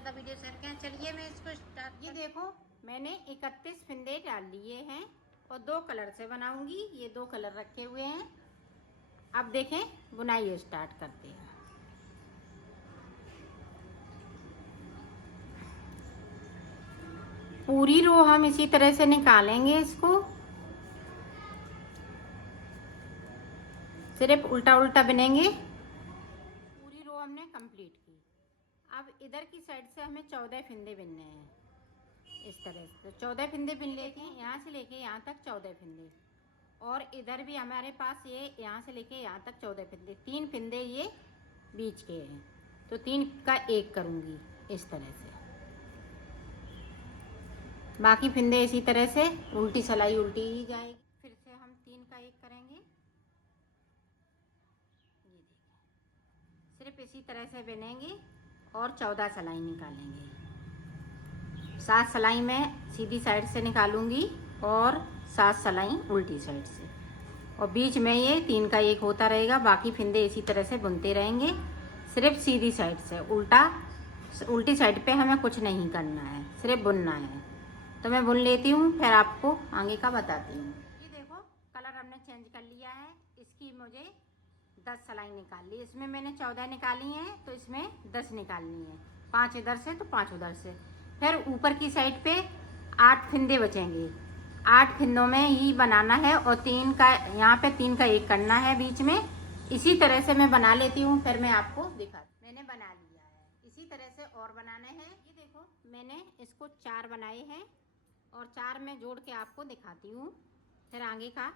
ज़्यादा video share करें। चलिए मैं इसको स्टार्ट। ये देखो मैंने 31 फिंदे डाल लिए हैं और 2 कलर से बनाऊंगी। ये 2 कलर रखे हुए हैं। अब देखें बुनाई स्टार्ट करते हैं। पूरी रो हम इसी तरह से निकालेंगे। इसको सिर्फ उल्टा उल्टा बिनेंगे। पूरी रो हमने कंप्लीट की। अब इधर की साइड से हमें 14 फिंदे बिनने हैं इस तरह से। तो 14 फिंदे बिन लेते हैं। यहाँ से लेके यहाँ तक 14 फिंदे, और इधर भी हमारे पास ये यहाँ से लेके यहाँ तक 14 फिंदे। 3 फिंदे ये बीच के हैं, तो 3 का 1 करूँगी इस तरह से। बाकी फिंदे इसी तरह से उल्टी सिलाई उल्टी ही जाएगी। फिर से हम 3 का 1 करेंगे। ये देखिए सिर्फ इसी तरह से बिनेंगे और 14 सिलाई निकालेंगे। 7 सिलाई मैं सीधी साइड से निकालूंगी और 7 सिलाई उल्टी साइड से, और बीच में ये 3 का 1 होता रहेगा। बाकी फिंदे इसी तरह से बुनते रहेंगे, सिर्फ सीधी साइड से। उल्टी साइड पे हमें कुछ नहीं करना है, सिर्फ बुनना है। तो मैं बुन लेती हूँ, फिर आपको आगे का बताती हूँ। ये देखो कलर हमने चेंज कर लिया है। इसकी मुझे 10 सिलाई निकाल ली। इसमें मैंने 14 निकाली हैं, तो इसमें 10 निकालनी है। 5 इधर से तो 5 उधर से। फिर ऊपर की साइड पे 8 फिंदे बचेंगे। 8 फिंदों में ही बनाना है, और 3 का यहाँ पे 3 का 1 करना है बीच में। इसी तरह से मैं बना लेती हूँ, फिर मैं आपको दिखाती। मैंने बना लिया है। इसी तरह से और बनाने हैं। ये देखो मैंने इसको 4 बनाए हैं, और 4 में जोड़ के आपको दिखाती हूँ। फिर आगे का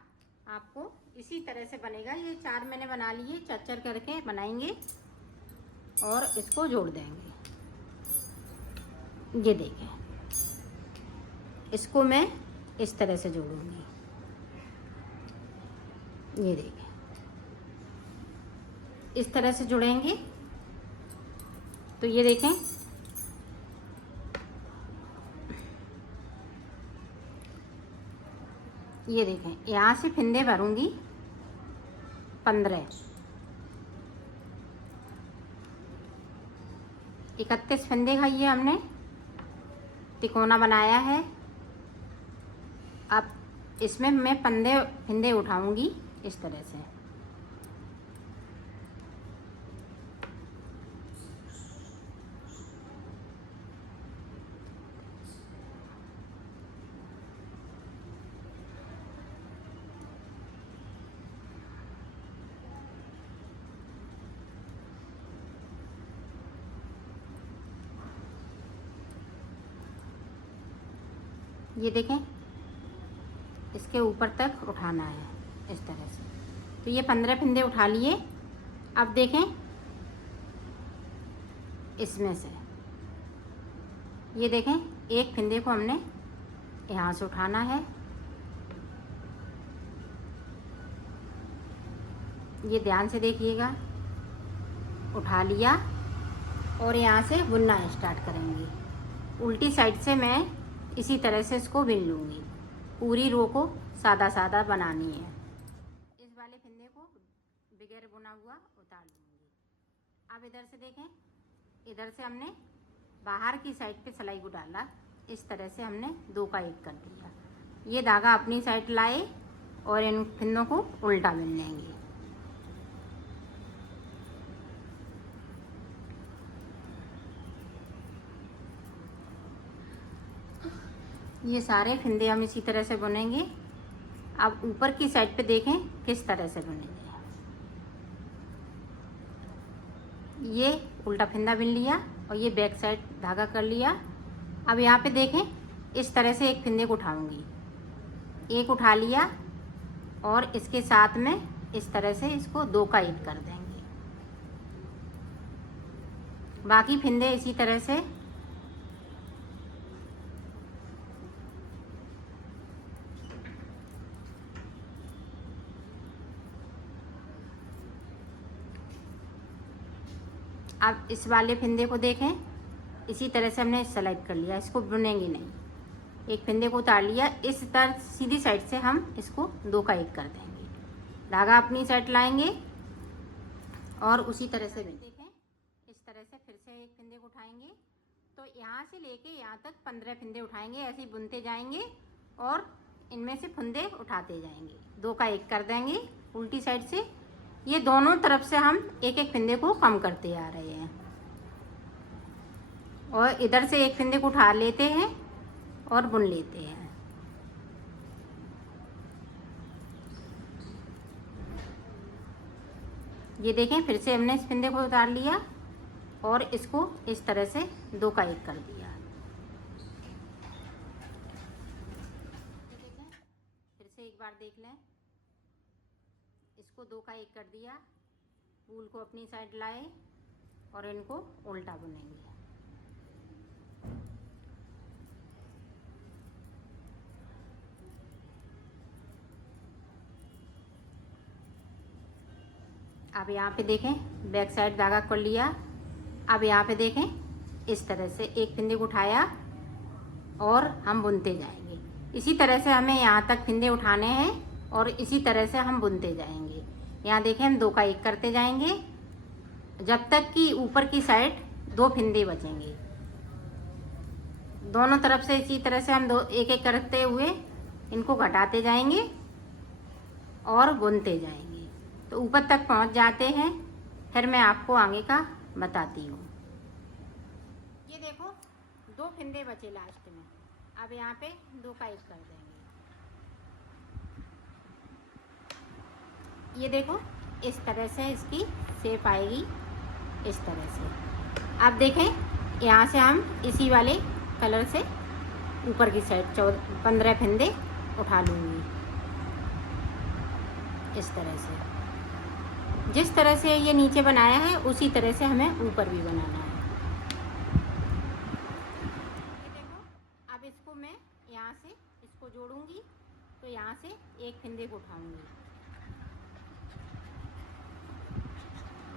आपको इसी तरह से बनेगा। ये 4 मैंने बना लिए, 4 करके बनाएंगे और इसको जोड़ देंगे। ये देखें, इसको मैं इस तरह से जोड़ूंगी। ये देखें इस तरह से जुड़ेंगे। तो ये देखें ये देखें यहाँ से फिंदे भरूंगी 15। 31 फिंदे का ये हमने तिकोना बनाया है। अब इसमें मैं 15 फिंदे उठाऊंगी इस तरह से। ये देखें इसके ऊपर तक उठाना है इस तरह से। तो ये 15 फिंदे उठा लिए। अब देखें इसमें से ये देखें एक फिंदे को हमने यहाँ से उठाना है। ये ध्यान से देखिएगा, उठा लिया और यहाँ से बुनना स्टार्ट करेंगे। उल्टी साइड से मैं इसी तरह से इसको बिन लूँगी। पूरी रो को सादा सादा बनानी है। इस वाले फिंदे को बगैर बुना हुआ उतार लूँगी। अब इधर से देखें, इधर से हमने बाहर की साइड पे सिलाई को डाला। इस तरह से हमने 2 का 1 कर दिया। ये धागा अपनी साइड लाए और इन फिंदों को उल्टा बिन लेंगे। ये सारे फिंदे हम इसी तरह से बुनेंगे। अब ऊपर की साइड पे देखें किस तरह से बुनेंगे। ये उल्टा फिंदा बिन लिया और ये बैक साइड धागा कर लिया। अब यहाँ पे देखें इस तरह से एक फिंदे को उठाऊंगी। एक उठा लिया और इसके साथ में इस तरह से इसको 2 का 1 कर देंगे। बाकी फिंदे इसी तरह से अब इस वाले फिंदे को देखें इसी तरह से हमने सेलेक्ट कर लिया। इसको बुनेंगे नहीं। एक फिंदे को उतार लिया, इस तरह सीधी साइड से हम इसको 2 का 1 कर देंगे। धागा अपनी साइड लाएंगे और उसी तरह से देखें इस तरह से फिर से एक फिंदे को उठाएंगे तो यहाँ से लेके यहाँ तक 15 फंदे उठाएंगे, ऐसे ही बुनते जाएंगे और इनमें से फंदे उठाते जाएंगे। 2 का 1 कर देंगे उल्टी साइड से। ये दोनों तरफ से हम एक एक फंदे को कम करते आ रहे हैं और इधर से एक फंदे को उठा लेते हैं और बुन लेते हैं। ये देखें, फिर से हमने इस फंदे को उतार लिया और इसको इस तरह से 2 का 1 कर दिया। फिर से एक बार देख लें, इसको 2 का 1 कर दिया, वूल को अपनी साइड लाए और इनको उल्टा बुनेंगे। अब यहाँ पे देखें, बैक साइड धागा कर लिया। अब यहाँ पे देखें, इस तरह से एक फंदे को उठाया और हम बुनते जाएंगे। इसी तरह से हमें यहाँ तक फंदे उठाने हैं और इसी तरह से हम बुनते जाएंगे। यहाँ देखें, हम 2 का 1 करते जाएंगे जब तक कि ऊपर की साइड 2 फंदे बचेंगे। दोनों तरफ से इसी तरह से हम 2 एक एक करते हुए इनको घटाते जाएंगे और बुनते जाएंगे। तो ऊपर तक पहुंच जाते हैं, फिर मैं आपको आगे का बताती हूँ। ये देखो, 2 फंदे बचे लास्ट में। अब यहाँ पे 2 का 1 कर देंगे। ये देखो, इस तरह से इसकी शेप आएगी, इस तरह से। अब देखें, यहाँ से हम इसी वाले कलर से ऊपर की साइड 15 फंदे उठा लूँगी, इस तरह से। जिस तरह से ये नीचे बनाया है उसी तरह से हमें ऊपर भी बनाना है। ये देखो, अब इसको मैं यहाँ से इसको जोड़ूंगी, तो यहाँ से एक फंदे को उठाऊंगी।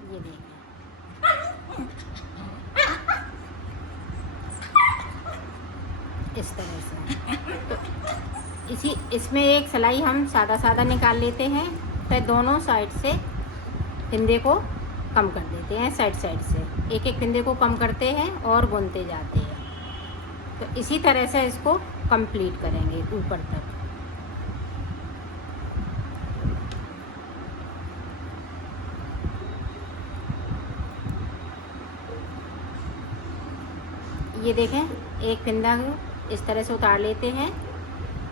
ये देखें, इस तरह से। तो इसमें एक सिलाई हम सादा सादा निकाल लेते हैं, फिर दोनों साइड से फंदे को कम कर देते हैं। साइड साइड से एक एक फंदे को कम करते हैं और बुनते जाते हैं। तो इसी तरह से इसको कंप्लीट करेंगे ऊपर तक। ये देखें, एक फंदा को इस तरह से उतार लेते हैं,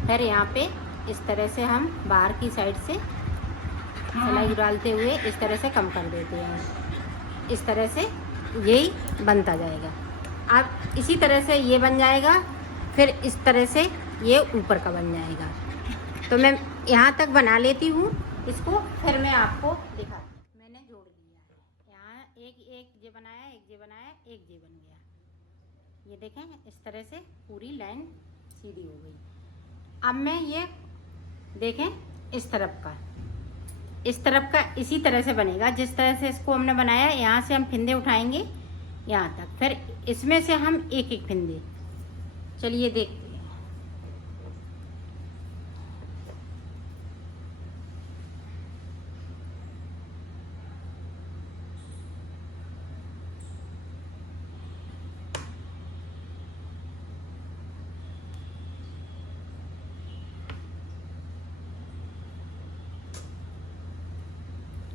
फिर यहाँ पे इस तरह से हम बाहर की साइड से सिलाई डालते हुए इस तरह से कम कर देते हैं। इस तरह से यही बनता जाएगा। अब इसी तरह से ये बन जाएगा, फिर इस तरह से ये ऊपर का बन जाएगा। तो मैं यहाँ तक बना लेती हूँ इसको, फिर मैं आपको दिखाती हूँ। मैंने जोड़ लिया है, यहाँ एक जे बनाया, एक जे बनाया, एक जे बन गया। ये देखें, इस तरह से पूरी लाइन सीधी हो गई। अब मैं ये देखें, इस तरफ का इसी तरह से बनेगा जिस तरह से इसको हमने बनाया। यहाँ से हम फंदे उठाएंगे यहाँ तक, फिर इसमें से हम एक एक फंदे, चलिए देखते हैं।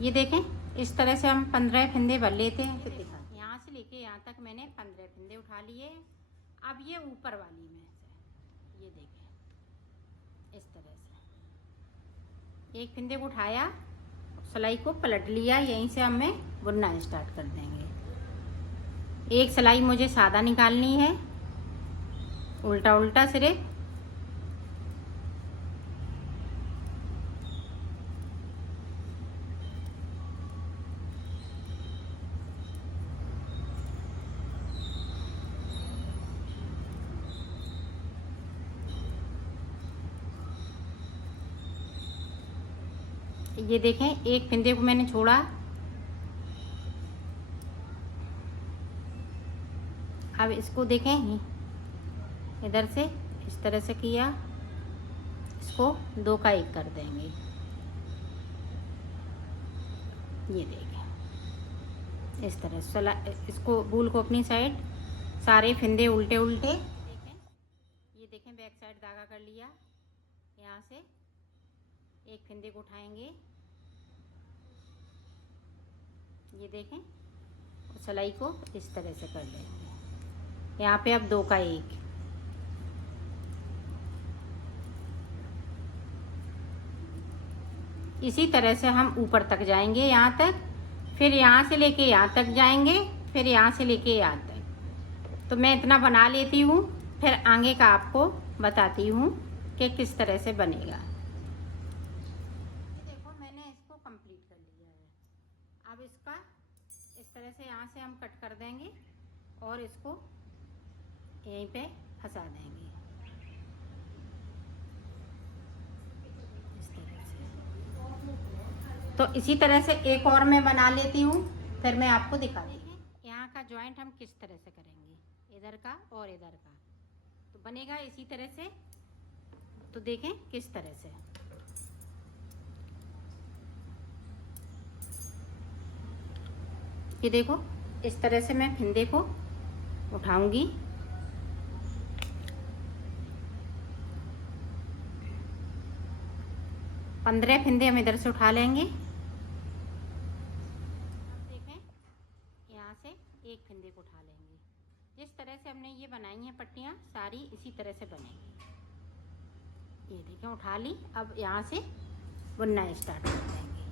ये देखें, इस तरह से हम 15 फंदे भर लेते हैं। तो यहाँ से लेके यहाँ तक मैंने 15 फंदे उठा लिए। अब ये ऊपर वाली में से ये देखें, इस तरह से एक फंदे को उठाया, सिलाई को पलट लिया, यहीं से हमें बुनना स्टार्ट कर देंगे। एक सिलाई मुझे सादा निकालनी है, उल्टा उल्टा सिर्फ। ये देखें, एक फंदे को मैंने छोड़ा, अब इसको देखें, इधर से इस तरह से किया, इसको 2 का 1 कर देंगे। ये देखें, इस तरह से इसको वूल को अपनी साइड सारे फंदे उल्टे उल्टे। देखें, ये देखें बैक साइड धागा कर लिया। यहाँ से एक फंदे को उठाएंगे, ये देखें, और सिलाई को इस तरह से कर लेंगे। यहाँ पे अब 2 का 1। इसी तरह से हम ऊपर तक जाएंगे यहाँ तक, फिर यहाँ से लेके यहाँ तक जाएंगे, फिर यहाँ से लेके यहाँ तक। तो मैं इतना बना लेती हूँ, फिर आगे का आपको बताती हूँ कि किस तरह से बनेगा। देखो मैंने इसको कंप्लीट कर लिया है। अब इसका इस तरह से यहाँ से हम कट कर देंगे और इसको यहीं पे फंसा देंगे इस तरह से। तो इसी तरह से एक और मैं बना लेती हूँ, फिर मैं आपको दिखाती हूँ। यहाँ का जॉइंट हम किस तरह से करेंगे, इधर का और इधर का, तो बनेगा इसी तरह से। तो देखें किस तरह से। ये देखो इस तरह से मैं फंदे को उठाऊंगी, पंद्रह फंदे हम इधर से उठा लेंगे। देखें यहाँ से एक फंदे को उठा लेंगे। जिस तरह से हमने ये बनाई हैं पट्टियाँ सारी इसी तरह से बनेंगी। ये देखें उठा ली। अब यहाँ से बुनना स्टार्ट कर देंगे।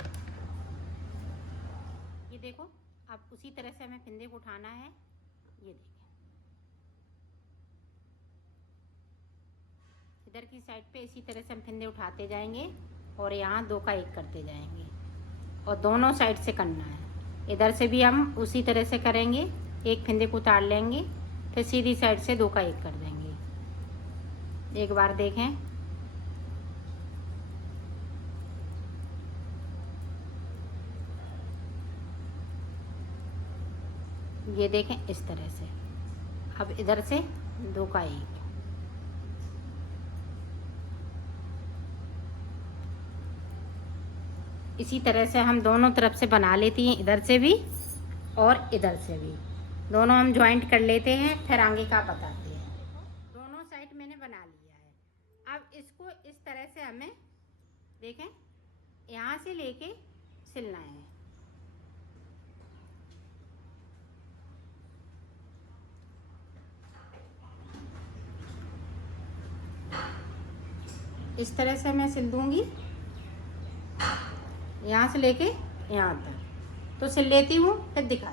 ये देखो अब उसी तरह से हमें फंदे को उठाना है। ये देखें इधर की साइड पे इसी तरह से हम फंदे उठाते जाएंगे और यहाँ 2 का 1 करते जाएंगे और दोनों साइड से करना है। इधर से भी हम उसी तरह से करेंगे, एक फंदे को उतार लेंगे, फिर सीधी साइड से 2 का 1 कर देंगे। एक बार देखें, ये देखें इस तरह से। अब इधर से 2 का 1। इसी तरह से हम दोनों तरफ से बना लेती हैं, इधर से भी और इधर से भी दोनों हम ज्वाइंट कर लेते हैं, फिर आगे का बताते हैं। दोनों साइड मैंने बना लिया है। अब इसको इस तरह से हमें देखें यहाँ से लेके सिलना है। इस तरह से मैं सिल दूंगी यहाँ से लेके यहाँ तक। तो सिल लेती हूँ फिर दिखा